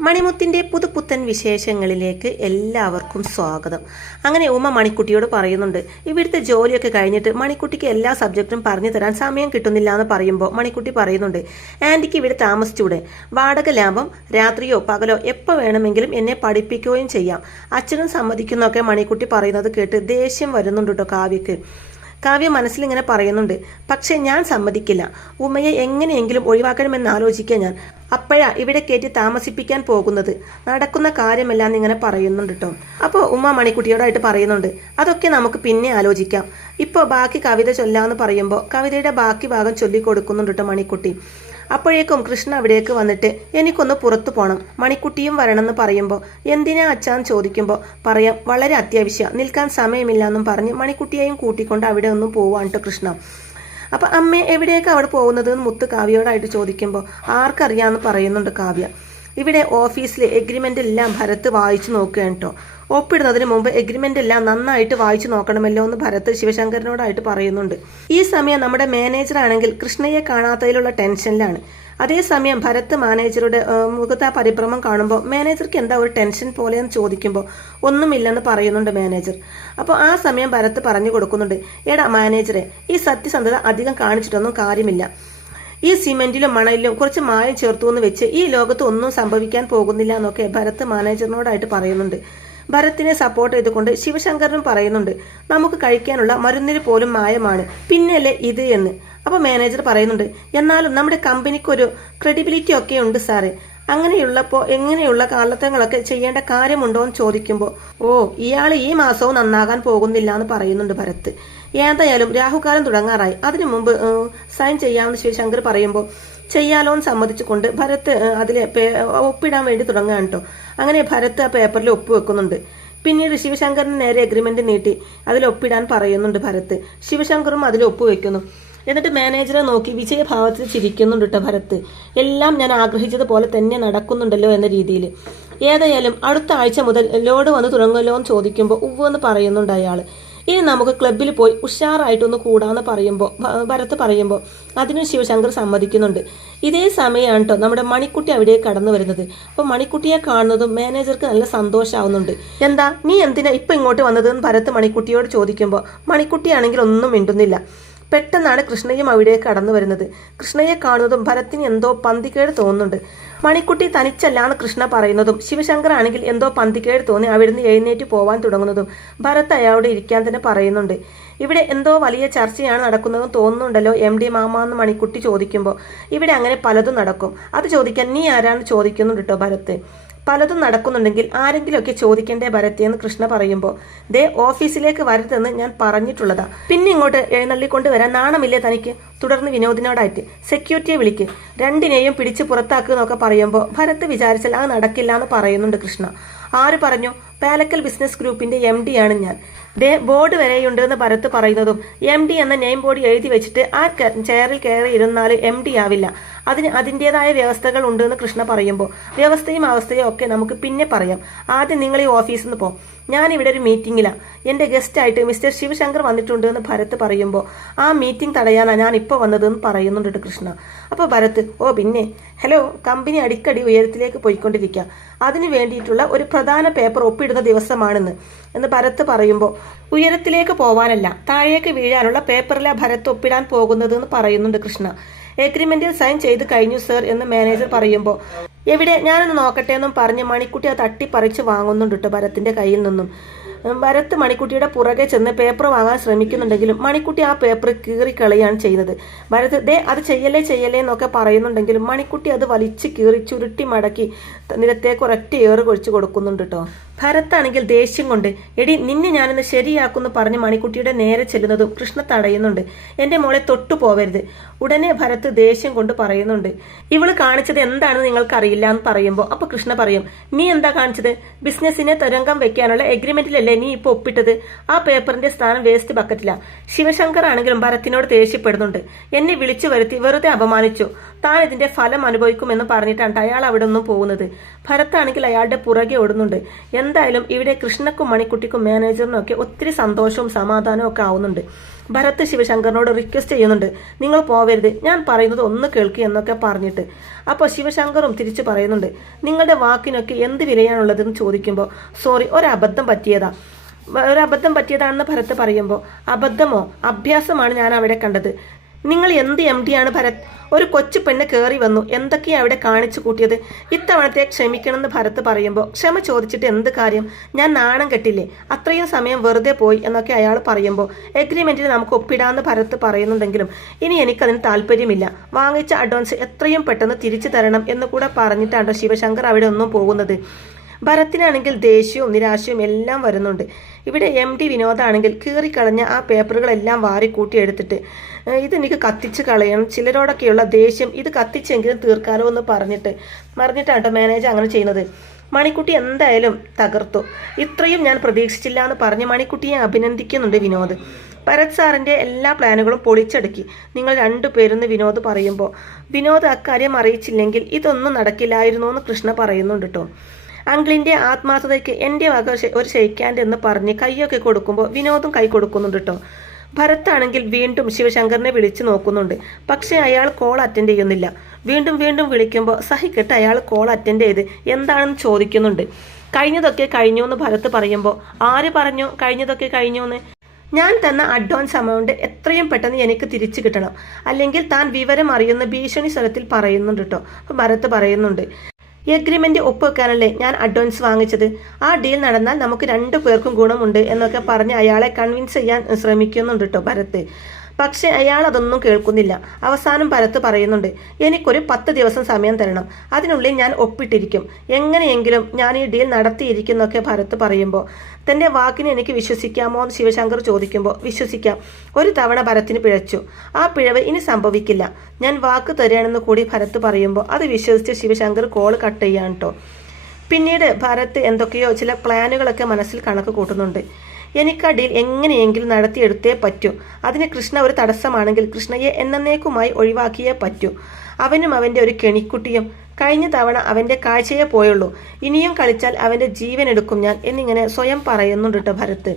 മണിമുത്തിന്റെ പുതുപുത്തൻ വിശേഷങ്ങളിലേക്ക് എല്ലാവർക്കും സ്വാഗതം. അങ്ങനെ ഉമ്മ മണിക്കുട്ടിയോട് പറയുന്നുണ്ട് ഇവിടുത്തെ ജോലിയൊക്കെ കഴിഞ്ഞിട്ട് മണിക്കുട്ടിക്ക് എല്ലാ സബ്ജക്റ്റും പറഞ്ഞു തരാൻ സമയം കിട്ടുന്നില്ല എന്ന് പറയുമ്പോൾ മണിക്കുട്ടി പറയുന്നുണ്ട് ആന്റിക്ക് ഇവിടെ താമസിച്ചൂടെ? വാടക ലാഭം രാത്രിയോ പകലോ എപ്പോൾ വേണമെങ്കിലും എന്നെ പഠിപ്പിക്കുകയും ചെയ്യാം. അച്ഛനും സമ്മതിക്കുന്നൊക്കെ മണിക്കുട്ടി പറയുന്നത് കേട്ട് ദേഷ്യം വരുന്നുണ്ട് കേട്ടോ കാവ്യക്ക്. കാവ്യ മനസ്സിലിങ്ങനെ പറയുന്നുണ്ട് പക്ഷേ ഞാൻ സമ്മതിക്കില്ല. ഉമ്മയെ എങ്ങനെയെങ്കിലും ഒഴിവാക്കണമെന്ന് ആലോചിക്കുക ഞാൻ. അപ്പോഴാ ഇവിടെ കയറ്റി താമസിപ്പിക്കാൻ പോകുന്നത്. നടക്കുന്ന കാര്യമെല്ലാം ഇങ്ങനെ പറയുന്നുണ്ട് കേട്ടോ അപ്പോൾ ഉമ്മ മണിക്കുട്ടിയോടായിട്ട് പറയുന്നുണ്ട് അതൊക്കെ നമുക്ക് പിന്നെ ആലോചിക്കാം. ഇപ്പോൾ ബാക്കി കവിത ചൊല്ലാന്ന് പറയുമ്പോൾ കവിതയുടെ ബാക്കി ഭാഗം ചൊല്ലിക്കൊടുക്കുന്നുണ്ട് കേട്ടോ മണിക്കുട്ടി. അപ്പോഴേക്കും കൃഷ്ണ അവിടേക്ക് വന്നിട്ട് എനിക്കൊന്ന് പുറത്തു പോകണം മണിക്കുട്ടിയും വരണമെന്ന് പറയുമ്പോൾ എന്തിനാ അച്ഛാന്ന് ചോദിക്കുമ്പോൾ പറയാം വളരെ അത്യാവശ്യം. നിൽക്കാൻ സമയമില്ല എന്നും പറഞ്ഞ് മണിക്കുട്ടിയെയും കൂട്ടിക്കൊണ്ട് അവിടെ ഒന്നും പോവാണ് കൃഷ്ണ. അപ്പൊ അമ്മ എവിടേക്ക് അവിടെ പോകുന്നത്? എന്ന് മുത്ത് കാവ്യയോടായിട്ട് ചോദിക്കുമ്പോൾ ആർക്കറിയാന്ന് പറയുന്നുണ്ട് കാവ്യ. ഇവിടെ ഓഫീസിലെ എഗ്രിമെന്റ് എല്ലാം ഭരത് വായിച്ചു നോക്കുകയാണ് കേട്ടോ ഒപ്പിടുന്നതിന് മുമ്പ് എഗ്രിമെന്റ് എല്ലാം നന്നായിട്ട് വായിച്ചു നോക്കണമല്ലോ എന്ന് ഭരത് ശിവശങ്കരനോടായിട്ട് പറയുന്നുണ്ട്. ഈ സമയം നമ്മുടെ മാനേജർ ആണെങ്കിൽ കൃഷ്ണയെ കാണാത്തതിലുള്ള ടെൻഷനിലാണ്. അതേസമയം ഭരത് മാനേജറുടെ മുഖത്ത് ആ പരിഭ്രമം കാണുമ്പോൾ മാനേജർക്ക് എന്താ ഒരു ടെൻഷൻ പോലെയെന്ന് ചോദിക്കുമ്പോൾ ഒന്നുമില്ലെന്ന് പറയുന്നുണ്ട് മാനേജർ അപ്പോൾ ആ സമയം ഭരത് പറഞ്ഞു കൊടുക്കുന്നുണ്ട്. എടാ മാനേജറെ ഈ സത്യസന്ധത അധികം കാണിച്ചിട്ടൊന്നും കാര്യമില്ല. ഈ സിമെന്റിലും മണലിലും കുറച്ച് മായം ചേർത്തു എന്ന് വെച്ച് ഈ ലോകത്ത് ഒന്നും സംഭവിക്കാൻ പോകുന്നില്ല എന്നൊക്കെ ഭരത് മാനേജറിനോടായിട്ട് പറയുന്നുണ്ട്. ഭരത്തിനെ സപ്പോർട്ട് ചെയ്തുകൊണ്ട് ശിവശങ്കരനും പറയുന്നുണ്ട് നമുക്ക് കഴിക്കാനുള്ള മരുന്നിന് പോലും മായമാണ്. പിന്നെയല്ലേ ഇത് എന്ന്. അപ്പൊ മാനേജർ പറയുന്നുണ്ട് എന്നാലും നമ്മുടെ കമ്പനിക്ക് ഒരു ക്രെഡിബിലിറ്റി ഒക്കെ ഉണ്ട് സാറേ. അങ്ങനെയുള്ളപ്പോ എങ്ങനെയുള്ള കാലത്തങ്ങളൊക്കെ ചെയ്യേണ്ട കാര്യമുണ്ടോ എന്ന് ചോദിക്കുമ്പോൾ ഓ ഇയാൾ ഈ മാസവും നന്നാകാൻ പോകുന്നില്ല എന്ന് പറയുന്നുണ്ട് ഭരത്. ഏതായാലും രാഹുകാലം തുടങ്ങാറായി. അതിനു മുമ്പ് സൈൻ ചെയ്യാമെന്ന് ശിവശങ്കർ പറയുമ്പോൾ ചെയ്യാലോ എന്ന് സമ്മതിച്ചുകൊണ്ട് ഭരത് അതിൽ ഒപ്പിടാൻ വേണ്ടി തുടങ്ങുകയാണ് കേട്ടോ അങ്ങനെ ഭരത് ആ പേപ്പറിൽ ഒപ്പുവെക്കുന്നുണ്ട് പിന്നീട് ശിവശങ്കറിന് നേരെ എഗ്രിമെന്റ് നീട്ടി. അതിൽ ഒപ്പിടാൻ പറയുന്നുണ്ട് ഭരത്. ശിവശങ്കറും അതിൽ ഒപ്പുവെക്കുന്നു എന്നിട്ട് മാനേജറെ നോക്കി വിജയഭാവത്തിൽ ചിരിക്കുന്നുണ്ട് കേട്ടോ ഭരത്. എല്ലാം ഞാൻ ആഗ്രഹിച്ചതുപോലെ തന്നെ നടക്കുന്നുണ്ടല്ലോ എന്ന രീതിയിൽ. ഏതായാലും അടുത്ത ആഴ്ച മുതൽ ലോഡ് വന്ന് തുടങ്ങുമല്ലോ എന്ന് ചോദിക്കുമ്പോൾ ഉവ്വെന്ന് പറയുന്നുണ്ട് അയാൾ ഇനി നമുക്ക് ക്ലബ്ബിൽ പോയി ഉഷാറായിട്ടൊന്ന് കൂടാന്ന് പറയുമ്പോൾ ഭരത് പറയുമ്പോൾ അതിനും ശിവശങ്കർ സമ്മതിക്കുന്നുണ്ട്. ഇതേ സമയമാണ് കേട്ടോ നമ്മുടെ മണിക്കുട്ടി അവിടെ കടന്നു വരുന്നത്. അപ്പോൾ മണിക്കുട്ടിയെ കാണുന്നതും മാനേജർക്ക് നല്ല സന്തോഷമാവുന്നുണ്ട് എന്താ? നീ എന്തിനാ ഇപ്പം ഇങ്ങോട്ട് വന്നതെന്ന് ഭരത് മണിക്കുട്ടിയോട് ചോദിക്കുമ്പോൾ മണിക്കുട്ടിയാണെങ്കിൽ ഒന്നും മിണ്ടുന്നില്ല. പെട്ടെന്നാണ് കൃഷ്ണയും അവിടെ കടന്നു വരുന്നത്. കൃഷ്ണയെ കാണുന്നതും ഭരത്തിന് എന്തോ പന്തികേട് തോന്നുന്നുണ്ട്. മണിക്കുട്ടി തനിച്ചല്ലാന്ന് കൃഷ്ണ പറയുന്നതും ശിവശങ്കർ ആണെങ്കിൽ എന്തോ പന്തിക്കേട് തോന്നി അവിടുന്ന് എഴുന്നേറ്റ് പോവാൻ തുടങ്ങുന്നതും ഭരത് അയാളോട് ഇരിക്കാൻ തന്നെ പറയുന്നുണ്ട്. ഇവിടെ എന്തോ വലിയ ചർച്ചയാണ് നടക്കുന്നതെന്ന് തോന്നുന്നുണ്ടല്ലോ എം ഡി മാമ എന്ന് മണിക്കുട്ടി ചോദിക്കുമ്പോൾ ഇവിടെ അങ്ങനെ പലതും നടക്കും. അത് ചോദിക്കാൻ നീ ആരാണ് ചോദിക്കുന്നുണ്ട് കേട്ടോ ഭരത്. പലതും നടക്കുന്നുണ്ടെങ്കിൽ ആരെങ്കിലുമൊക്കെ ചോദിക്കേണ്ടേ ഭരത്തി എന്ന് കൃഷ്ണ പറയുമ്പോൾ ദേ ഓഫീസിലേക്ക് വരരുതെന്ന് ഞാൻ പറഞ്ഞിട്ടുള്ളതാ. പിന്നെ ഇങ്ങോട്ട് എഴുന്നള്ളിക്കൊണ്ട് വരാൻ നാണമില്ലേ തനിക്ക്? തുടർന്ന് വിനോദിനോടായിട്ട് സെക്യൂരിറ്റിയെ വിളിക്ക്. രണ്ടിനെയും പിടിച്ച് പുറത്താക്കുക എന്നൊക്കെ പറയുമ്പോൾ ഭരത് വിചാരിച്ചാൽ അത് നടക്കില്ല എന്ന് പറയുന്നുണ്ട് കൃഷ്ണ. ആര് പറഞ്ഞു? പാലക്കൽ ബിസിനസ് ഗ്രൂപ്പിന്റെ എം ആണ് ഞാൻ. ദേ ബോർഡ് വരെയുണ്ട് എന്ന് ഭരത് പറയുന്നതും എം ഡി എന്ന നെയിം ബോർഡ് എഴുതി വെച്ചിട്ട് ആ ചെയറിൽ കയറി ഇരുന്നാൽ എം ഡി ആവില്ല. അതിന് അതിന്റെതായ വ്യവസ്ഥകൾ ഉണ്ട് എന്ന് കൃഷ്ണ പറയുമ്പോൾ വ്യവസ്ഥയും അവസ്ഥയും ഒക്കെ നമുക്ക് പിന്നെ പറയാം. ആദ്യം നിങ്ങൾ ഈ ഓഫീസിൽ നിന്ന് പോ. ഞാൻ ഇവിടെ ഒരു മീറ്റിംഗിലാണ് എന്റെ ഗസ്റ്റായിട്ട് മിസ്റ്റർ ശിവശങ്കർ വന്നിട്ടുണ്ട് എന്ന് ഭരത് പറയുമ്പോൾ ആ മീറ്റിംഗ് തടയാനാണ് ഞാൻ ഇപ്പോൾ വന്നതെന്ന് പറയുന്നുണ്ട് കൃഷ്ണ. അപ്പോൾ ഭരത് ഓ പിന്നെ ഹലോ കമ്പനി അടിക്കടി ഉയരത്തിലേക്ക് പോയിക്കൊണ്ടിരിക്കുക. അതിനു വേണ്ടിയിട്ടുള്ള ഒരു പ്രധാന പേപ്പർ ഒപ്പിടുന്ന ദിവസമാണെന്ന്. എന്ന് ഭരത് പറയുമ്പോൾ ഉയരത്തിലേക്ക് പോവാനല്ല താഴേക്ക് വീഴാനുള്ള പേപ്പറിലെ ഭരത് ഒപ്പിടാൻ പോകുന്നത് എന്ന് പറയുന്നുണ്ട് കൃഷ്ണ. എഗ്രിമെന്റിൽ സൈൻ ചെയ്ത് കഴിഞ്ഞു സർ എന്ന് മാനേജർ പറയുമ്പോൾ എവിടെ ഞാനൊന്ന് നോക്കട്ടെ എന്നും പറഞ്ഞ് മണിക്കുട്ടി അത് തട്ടിപ്പറിച്ച് വാങ്ങുന്നുണ്ട് കേട്ടോ ഭരത്തിന്റെ കയ്യിൽ നിന്നും. ഭരത് മണിക്കുട്ടിയുടെ പുറകെ ചെന്ന് പേപ്പർ വാങ്ങാൻ ശ്രമിക്കുന്നുണ്ടെങ്കിലും മണിക്കുട്ടി ആ പേപ്പർ കീറിക്കളയാണ് ചെയ്യുന്നത്. ഭരത് ദേ അത് ചെയ്യലേ ചെയ്യലേ എന്നൊക്കെ പറയുന്നുണ്ടെങ്കിലും മണിക്കുട്ടി അത് വലിച്ച് കീറി ചുരുട്ടി മടക്കി നിലത്തേക്ക് ഒരൊറ്റ ഏറ് കൊഴിച്ചു കൊടുക്കുന്നുണ്ട് കേട്ടോ ഭരത്താണെങ്കിൽ ദേഷ്യം കൊണ്ട് എടി നിന്നെ ഞാനിന്ന് ശരിയാക്കുമെന്ന് പറഞ്ഞ് മണിക്കുട്ടിയുടെ നേരെ ചെല്ലുന്നതും കൃഷ്ണ തടയുന്നുണ്ട്. എന്റെ മോളെ തൊട്ടു പോവരുത് ഉടനെ ഭരത് ദേഷ്യം കൊണ്ട് പറയുന്നുണ്ട് ഇവൾ കാണിച്ചത് എന്താണെന്ന് നിങ്ങൾക്ക് അറിയില്ല എന്ന് പറയുമ്പോൾ അപ്പൊ കൃഷ്ണ പറയും നീ എന്താ കാണിച്ചത്? ബിസിനസിനെ തരംഗം വെക്കാനുള്ള എഗ്രിമെന്റിലല്ലേ നീ ഇപ്പൊ ഒപ്പിട്ടത് ആ പേപ്പറിന്റെ സ്ഥാനം വേസ്റ്റ് ബക്കറ്റില. ശിവശങ്കർ ആണെങ്കിലും ഭരത്തിനോട് ദേഷ്യപ്പെടുന്നുണ്ട്. എന്നെ വിളിച്ചു വരുത്തി വെറുതെ അപമാനിച്ചു. താൻ ഇതിന്റെ ഫലം അനുഭവിക്കുമെന്ന് പറഞ്ഞിട്ടാണ് അയാൾ അവിടെ നിന്നും പോകുന്നത്. ഭരത്താണെങ്കിൽ അയാളുടെ പുറകെ ഓടുന്നുണ്ട്. എന്തായാലും ഇവിടെ കൃഷ്ണക്കും മണിക്കുട്ടിക്കും മാനേജറിനും ഒക്കെ ഒത്തിരി സന്തോഷവും സമാധാനവും ഒക്കെ ആവുന്നുണ്ട്. ഭരത് ശിവശങ്കറിനോട് റിക്വസ്റ്റ് ചെയ്യുന്നുണ്ട്. നിങ്ങൾ പോവരുത്. ഞാൻ പറയുന്നത് ഒന്ന് കേൾക്കുക എന്നൊക്കെ പറഞ്ഞിട്ട്. അപ്പോൾ ശിവശങ്കറും തിരിച്ചു പറയുന്നുണ്ട്. നിങ്ങളുടെ വാക്കിനൊക്കെ എന്ത് വിലയാണുള്ളതെന്ന് ചോദിക്കുമ്പോൾ സോറി ഒരബദ്ധം പറ്റിയതാ. ഒരു അബദ്ധം പറ്റിയതാണെന്ന് ഭരത് പറയുമ്പോൾ അബദ്ധമോ? അഭ്യാസമാണ് ഞാൻ അവിടെ കണ്ടത്. നിങ്ങൾ എന്ത് എം ആണ് ഭരത്? ഒരു കൊച്ചു പെണ്ണ് കയറി വന്നു. എന്തൊക്കെയാ അവിടെ കാണിച്ചു കൂട്ടിയത്? ഇത്തവണത്തെ ക്ഷമിക്കണമെന്ന് ഭരത് പറയുമ്പോൾ ക്ഷമ ചോദിച്ചിട്ട് എന്ത് കാര്യം? ഞാൻ നാണം കെട്ടില്ലേ? അത്രയും സമയം വെറുതെ പോയി എന്നൊക്കെ അയാൾ പറയുമ്പോൾ എഗ്രിമെന്റിൽ നമുക്ക് ഒപ്പിടാമെന്ന് ഭരത് പറയുന്നുണ്ടെങ്കിലും ഇനി എനിക്കതിന് താല്പര്യമില്ല. വാങ്ങിച്ച അഡ്വാൻസ് എത്രയും പെട്ടെന്ന് തിരിച്ചു തരണം എന്ന് കൂടെ പറഞ്ഞിട്ടാണ് ശിവശങ്കർ അവിടെ ഒന്നും പോകുന്നത്. ഭരത്തിനാണെങ്കിൽ ദേഷ്യവും നിരാശയും എല്ലാം വരുന്നുണ്ട്. ഇവിടെ എം ഡി വിനോദാണെങ്കിൽ കീറിക്കളഞ്ഞ ആ പേപ്പറുകളെല്ലാം വാരിക്കൂട്ടി എടുത്തിട്ട് ഇത് ഇതെനിക്ക് കത്തിച്ച് കളയണം. ചിലരോടൊക്കെയുള്ള ദേഷ്യം. ഇത് കത്തിച്ചെങ്കിലും തീർക്കാലോ എന്ന് പറഞ്ഞിട്ട് മറിഞ്ഞിട്ടാണ് കേട്ടോ മാനേജർ അങ്ങനെ ചെയ്യുന്നത്. മണിക്കുട്ടി എന്തായാലും തകർത്തു. ഇത്രയും ഞാൻ പ്രതീക്ഷിച്ചില്ല എന്ന് പറഞ്ഞ് മണിക്കുട്ടിയെ അഭിനന്ദിക്കുന്നുണ്ട് വിനോദ്. ഭരത് സാറിന്റെ എല്ലാ പ്ലാനുകളും പൊളിച്ചടുക്കി. നിങ്ങൾ രണ്ടുപേരെന്ന് വിനോദ് പറയുമ്പോൾ വിനോദ് അക്കാര്യം അറിയിച്ചില്ലെങ്കിൽ ഇതൊന്നും നടക്കില്ലായിരുന്നു എന്ന് കൃഷ്ണ പറയുന്നുണ്ട് കേട്ടോ അങ്കിളിന്റെ ആത്മാർത്ഥതയ്ക്ക് എന്റെ വക ഒരു ഷെയ്ക്കാൻഡ് എന്ന് പറഞ്ഞ് കൈയൊക്കെ കൊടുക്കുമ്പോൾ വിനോദും കൈ കൊടുക്കുന്നുണ്ട് കേട്ടോ ഭരത്താണെങ്കിൽ വീണ്ടും ശിവശങ്കറിനെ വിളിച്ചു നോക്കുന്നുണ്ട്. പക്ഷേ അയാൾ കോൾ അറ്റൻഡ് ചെയ്യുന്നില്ല. വീണ്ടും വീണ്ടും വിളിക്കുമ്പോൾ സഹിക്കിട്ട് അയാൾ കോൾ അറ്റൻഡ് ചെയ്ത് എന്താണെന്ന് ചോദിക്കുന്നുണ്ട്. കഴിഞ്ഞതൊക്കെ കഴിഞ്ഞു എന്ന് ഭരത്ത് പറയുമ്പോൾ ആര് പറഞ്ഞു കഴിഞ്ഞതൊക്കെ കഴിഞ്ഞു എന്ന്? ഞാൻ തന്ന അഡ്വാൻസ് എമൗണ്ട് എത്രയും പെട്ടെന്ന് എനിക്ക് തിരിച്ചു കിട്ടണം. അല്ലെങ്കിൽ താൻ വിവരം അറിയുന്ന ഭീഷണി സ്വരത്തിൽ പറയുന്നുണ്ട് കേട്ടോ അപ്പൊ ഭരത് പറയുന്നുണ്ട് എഗ്രിമെന്റ് ഒപ്പുവെക്കാനല്ലേ ഞാൻ അഡ്വാൻസ് വാങ്ങിച്ചത്? ആ ഡീൽ നടന്നാൽ നമുക്ക് രണ്ടു പേർക്കും ഗുണമുണ്ട് എന്നൊക്കെ പറഞ്ഞ് അയാളെ കൺവിൻസ് ചെയ്യാൻ ശ്രമിക്കുന്നുണ്ട് കേട്ടോ ഭരത്. പക്ഷെ അയാൾ അതൊന്നും കേൾക്കുന്നില്ല. അവസാനം ഭരത് പറയുന്നുണ്ട് എനിക്കൊരു പത്ത് ദിവസം സമയം തരണം. അതിനുള്ളിൽ ഞാൻ ഒപ്പിട്ടിരിക്കും. എങ്ങനെയെങ്കിലും ഞാൻ ഈ ഡീൽ നടത്തിയിരിക്കുന്നൊക്കെ ഭരത് പറയുമ്പോൾ തന്റെ വാക്കിനെ എനിക്ക് വിശ്വസിക്കാമോ എന്ന് ശിവശങ്കർ ചോദിക്കുമ്പോൾ വിശ്വസിക്കാം. ഒരു തവണ ഭരത്തിന് പിഴച്ചു. ആ പിഴവ് ഇനി സംഭവിക്കില്ല. ഞാൻ വാക്ക് തരികയാണെന്ന് കൂടി ഭരത് പറയുമ്പോൾ അത് വിശ്വസിച്ച് ശിവശങ്കർ കോൾ കട്ട് ചെയ്യാൻ കേട്ടോ പിന്നീട് ഭരത് എന്തൊക്കെയോ ചില പ്ലാനുകളൊക്കെ മനസ്സിൽ കണക്ക് കൂട്ടുന്നുണ്ട്. എനിക്ക് ആ ഡീൽ എങ്ങനെയെങ്കിലും നടത്തിയെടുത്തേ പറ്റൂ. അതിന് കൃഷ്ണ ഒരു തടസ്സമാണെങ്കിൽ കൃഷ്ണയെ എന്നേക്കുമായി ഒഴിവാക്കിയേ പറ്റൂ. അവനും അവന്റെ ഒരു കെണിക്കുട്ടിയും. കഴിഞ്ഞ തവണ അവന്റെ കാഴ്ചയെ പോയുള്ളൂ. ഇനിയും കളിച്ചാൽ അവന്റെ ജീവൻ എടുക്കും ഞാൻ എന്നിങ്ങനെ സ്വയം പറയുന്നുണ്ട് കേട്ടോ ഭരത്.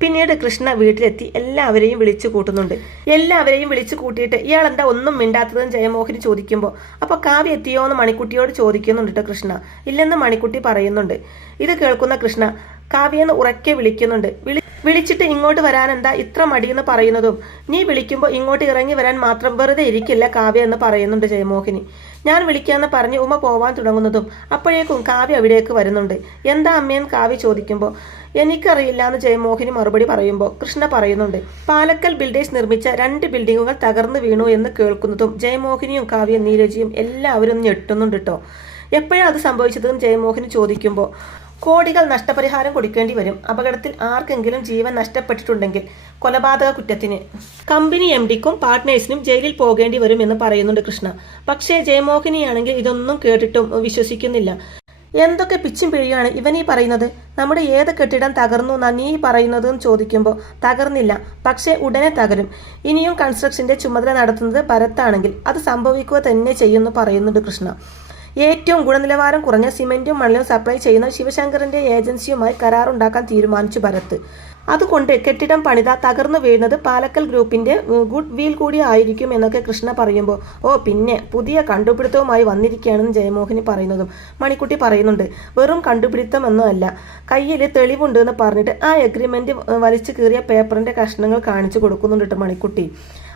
പിന്നീട് കൃഷ്ണ വീട്ടിലെത്തി എല്ലാവരെയും വിളിച്ചു കൂട്ടുന്നുണ്ട്. എല്ലാവരെയും വിളിച്ചു കൂട്ടിയിട്ട് ഇയാൾ എന്താ ഒന്നും മിണ്ടാത്തതെന്ന് ജയമോഹന് ചോദിക്കുമ്പോൾ അപ്പോൾ കാവ്യ എത്തിയോ എന്ന് മണിക്കുട്ടിയോട് ചോദിക്കുന്നുണ്ട് കൃഷ്ണ. ഇല്ലെന്ന് മണിക്കുട്ടി പറയുന്നുണ്ട്. ഇത് കേൾക്കുന്ന കൃഷ്ണ കാവ്യെന്ന് ഉറക്കെ വിളിക്കുന്നുണ്ട്. വിളി വിളിച്ചിട്ട് ഇങ്ങോട്ട് വരാൻ എന്താ ഇത്ര മടിയെന്ന് പറയുന്നതും? നീ വിളിക്കുമ്പോൾ ഇങ്ങോട്ട് ഇറങ്ങി വരാൻ മാത്രം വെറുതെ ഇരിക്കില്ല കാവ്യ എന്ന് പറയുന്നുണ്ട് ജയമോഹിനി. ഞാൻ വിളിക്കാന്ന് പറഞ്ഞ് ഉമ്മ പോവാൻ തുടങ്ങുന്നതും അപ്പോഴേക്കും കാവ്യ അവിടേക്ക് വരുന്നുണ്ട്. എന്താ അമ്മയെന്ന് കാവ്യ ചോദിക്കുമ്പോൾ എനിക്കറിയില്ല എന്ന് ജയമോഹിനി മറുപടി പറയുമ്പോൾ കൃഷ്ണ പറയുന്നുണ്ട്. പാലക്കൽ ബിൽഡേഴ്സ് നിർമ്മിച്ച രണ്ട് ബിൽഡിങ്ങുകൾ തകർന്നു വീണു എന്ന് കേൾക്കുന്നതും ജയമോഹിനിയും കാവ്യ നീരജിയും എല്ലാവരും ഞെട്ടുന്നുണ്ട് കേട്ടോ എപ്പോഴാണ് അത് സംഭവിച്ചതെന്ന് ജയമോഹിനി ചോദിക്കുമ്പോൾ കോടികൾ നഷ്ടപരിഹാരം കൊടുക്കേണ്ടി വരും. അപകടത്തിൽ ആർക്കെങ്കിലും ജീവൻ നഷ്ടപ്പെട്ടിട്ടുണ്ടെങ്കിൽ കൊലപാതക കുറ്റത്തിന്. കമ്പനി എം ഡിക്കും പാർട്ട്നേഴ്സിനും ജയിലിൽ പോകേണ്ടി വരും എന്ന് പറയുന്നുണ്ട് കൃഷ്ണ. പക്ഷേ ജയമോഹിനിയാണെങ്കിൽ ഇതൊന്നും കേട്ടിട്ടും വിശ്വസിക്കുന്നില്ല. എന്തൊക്കെ പിച്ചും പിഴിയാണ് ഇവനീ പറയുന്നത്? നമ്മുടെ ഏത് കെട്ടിടം തകർന്നു എന്നാ നീ പറയുന്നത് എന്ന് ചോദിക്കുമ്പോൾ തകർന്നില്ല. പക്ഷേ ഉടനെ തകരും. ഇനിയും കൺസ്ട്രക്ഷന്റെ ചുമതല നടത്തുന്നത് ഭരത്താണെങ്കിൽ അത് സംഭവിക്കുക തന്നെ ചെയ്യുമെന്ന് പറയുന്നുണ്ട് കൃഷ്ണ. ഏറ്റവും ഗുണനിലവാരം കുറഞ്ഞ സിമെന്റും മണലും സപ്ലൈ ചെയ്യുന്ന ശിവശങ്കറിന്റെ ഏജൻസിയുമായി കരാറുണ്ടാക്കാൻ തീരുമാനിച്ചു ഭരത്. അതുകൊണ്ട് കെട്ടിടം പണിത തകർന്നു വീഴുന്നത് പാലക്കൽ ഗ്രൂപ്പിന്റെ ഗുഡ് വീൽ കൂടി ആയിരിക്കും എന്നൊക്കെ കൃഷ്ണ പറയുമ്പോൾ ഓ പിന്നെ പുതിയ കണ്ടുപിടുത്തവുമായി വന്നിരിക്കുകയാണെന്ന് ജയമോഹിനി പറയുന്നതും മണിക്കുട്ടി പറയുന്നുണ്ട്. വെറും കണ്ടുപിടുത്തം ഒന്നുമല്ല കയ്യിൽ തെളിവുണ്ട് എന്ന് പറഞ്ഞിട്ട് ആ എഗ്രിമെന്റ് വലിച്ചു കീറിയ പേപ്പറിന്റെ കഷ്ണങ്ങൾ കാണിച്ചു കൊടുക്കുന്നുണ്ട് മണിക്കുട്ടി.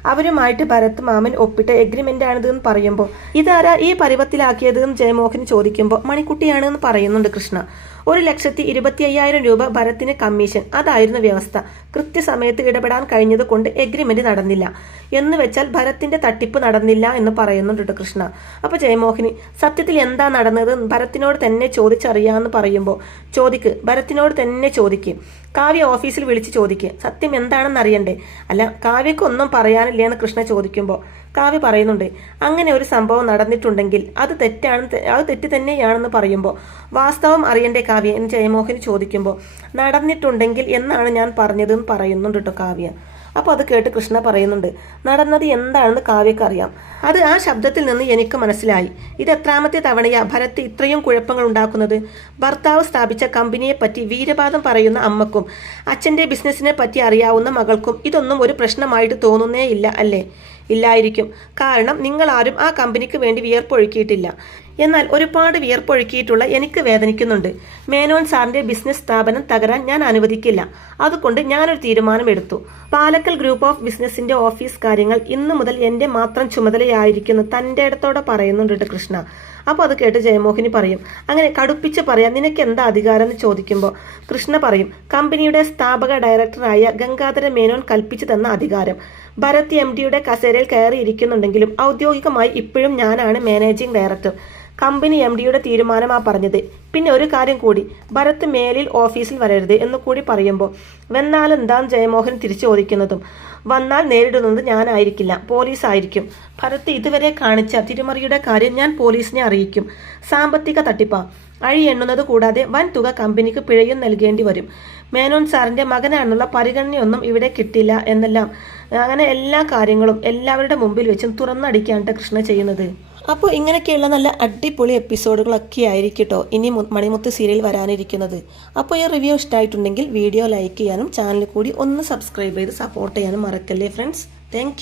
അവരുമായിട്ട് ഭരത് മാമൻ ഒപ്പിട്ട എഗ്രിമെന്റ് ആണിതെന്ന് പറയുമ്പോൾ. ഇതാരാ ഈ പരുവത്തിലാക്കിയത് എന്ന് ജയമോഹൻ ചോദിക്കുമ്പോൾ മണിക്കുട്ടിയാണെന്ന് പറയുന്നുണ്ട് കൃഷ്ണ. ഒരു ലക്ഷത്തി ഇരുപത്തി അയ്യായിരം രൂപ ഭരത്തിന് കമ്മീഷൻ. അതായിരുന്നു വ്യവസ്ഥ. കൃത്യസമയത്ത് ഇടപെടാൻ കഴിഞ്ഞത് കൊണ്ട് എഗ്രിമെന്റ് നടന്നില്ല. എന്ന് വെച്ചാൽ ഭരത്തിന്റെ തട്ടിപ്പ് നടന്നില്ല എന്ന് പറയുന്നുണ്ട് കൃഷ്ണ. അപ്പൊ ജയമോഹിനി സത്യത്തിൽ എന്താ നടന്നത്? ഭരത്തിനോട് തന്നെ ചോദിച്ചറിയാന്ന് പറയുമ്പോൾ ചോദിക്ക്. ഭരത്തിനോട് തന്നെ ചോദിക്ക്. കാവ്യ ഓഫീസിൽ വിളിച്ച് ചോദിക്ക്. സത്യം എന്താണെന്ന് അറിയണ്ടേ? അല്ല കാവ്യക്ക് ഒന്നും എന്ന് കൃഷ്ണ ചോദിക്കുമ്പോൾ കാവ്യ പറയുന്നുണ്ട് അങ്ങനെ ഒരു സംഭവം നടന്നിട്ടുണ്ടെങ്കിൽ അത് തെറ്റാണ് അത് തെറ്റ് തന്നെയാണെന്ന് പറയുമ്പോൾ വാസ്തവം അറിയണ്ടേ കാവ്യ എന്ന് ജയമോഹന് ചോദിക്കുമ്പോൾ നടന്നിട്ടുണ്ടെങ്കിൽ എന്നാണ് ഞാൻ പറഞ്ഞതെന്ന് പറയുന്നുണ്ട് കേട്ടോ കാവ്യ. അപ്പോൾ അത് കേട്ട് കൃഷ്ണ പറയുന്നുണ്ട് നടന്നത് എന്താണെന്ന് കാവ്യക്ക് അറിയാം. അത് ആ ശബ്ദത്തിൽ നിന്ന് എനിക്ക് മനസ്സിലായി. ഇത് എത്രാമത്തെ തവണയാ ഭരത് ഇത്രയും കുഴപ്പങ്ങൾ ഉണ്ടാക്കുന്നത്? ഭർത്താവ് സ്ഥാപിച്ച കമ്പനിയെ പറ്റി വീരവാദം പറയുന്ന അമ്മക്കും അച്ഛന്റെ ബിസിനസ്സിനെ പറ്റി അറിയാവുന്ന മകൾക്കും ഇതൊന്നും ഒരു പ്രശ്നമായിട്ട് തോന്നുന്നേ ഇല്ല അല്ലേ? ഇല്ലായിരിക്കും. കാരണം നിങ്ങൾ ആരും ആ കമ്പനിക്ക് വേണ്ടി വിയർപ്പൊഴുക്കിയിട്ടില്ല. എന്നാൽ ഒരുപാട് വിയർപ്പൊഴുക്കിയിട്ടുള്ള എനിക്ക് വേദനിക്കുന്നുണ്ട്. മേനോൻ സാറിന്റെ ബിസിനസ് സ്ഥാപനം തകരാൻ ഞാൻ അനുവദിക്കില്ല. അതുകൊണ്ട് ഞാനൊരു തീരുമാനമെടുത്തു. പാലക്കൽ ഗ്രൂപ്പ് ഓഫ് ബിസിനസിന്റെ ഓഫീസ് കാര്യങ്ങൾ ഇന്നു മുതൽ എന്റെ മാത്രം ചുമതലയായിരിക്കുന്നു തന്റെ ഇടത്തോടെ പറയുന്നുണ്ട് കൃഷ്ണ. അപ്പോൾ അത് കേട്ട് ജയമോഹിനി പറയും അങ്ങനെ കടുപ്പിച്ച് പറയാം നിനക്ക് എന്താ അധികാരം? എന്ന് ചോദിക്കുമ്പോൾ കൃഷ്ണ പറയും കമ്പനിയുടെ സ്ഥാപക ഡയറക്ടറായ ഗംഗാധര മേനോൻ കൽപ്പിച്ചു തന്ന അധികാരം. ഭരത് എം ഡിയുടെ കസേരയിൽ കയറിയിരിക്കുന്നുണ്ടെങ്കിലും ഔദ്യോഗികമായി ഇപ്പോഴും ഞാനാണ് മാനേജിംഗ് ഡയറക്ടർ. കമ്പനി എം ഡിയുടെ തീരുമാനമാ പറഞ്ഞത്. പിന്നെ ഒരു കാര്യം കൂടി ഭരത് മേലിൽ ഓഫീസിൽ വരരുത് എന്ന് കൂടി പറയുമ്പോൾ വെന്നാലെന്താന്ന് ജയമോഹൻ തിരിച്ചു ചോദിക്കുന്നതും വന്നാൽ നേരിടുന്നത് ഞാനായിരിക്കില്ല പോലീസ് ആയിരിക്കും ഭരത് ഇതുവരെ കാണിച്ച തിരിമറിയുടെ കാര്യം ഞാൻ പോലീസിനെ അറിയിക്കും. സാമ്പത്തിക തട്ടിപ്പ്. അഴി എണ്ണുന്നത് കൂടാതെ വൻ തുക കമ്പനിക്ക് പിഴയും നൽകേണ്ടി വരും. മേനോൻ സാറിന്റെ മകനാണെന്നുള്ള പരിഗണനയൊന്നും ഇവിടെ കിട്ടില്ല എന്നെല്ലാം. അങ്ങനെ എല്ലാ കാര്യങ്ങളും എല്ലാവരുടെ മുമ്പിൽ വെച്ചും തുറന്നടിക്കാണ് കൃഷ്ണ ചെയ്യുന്നത്. അപ്പോൾ ഇങ്ങനെയൊക്കെയുള്ള നല്ല അടിപൊളി എപ്പിസോഡുകളൊക്കെ ആയിരിക്കും കേട്ടോ ഇനി മണിമുത്ത് സീരിയൽ വരാനിരിക്കുന്നത്. അപ്പോൾ ഈ റിവ്യൂ ഇഷ്ടമായിട്ടുണ്ടെങ്കിൽ വീഡിയോ ലൈക്ക് ചെയ്യാനും ചാനൽ കൂടി ഒന്ന് സബ്സ്ക്രൈബ് ചെയ്ത് സപ്പോർട്ട് ചെയ്യാനും മറക്കല്ലേ ഫ്രണ്ട്സ് താങ്ക്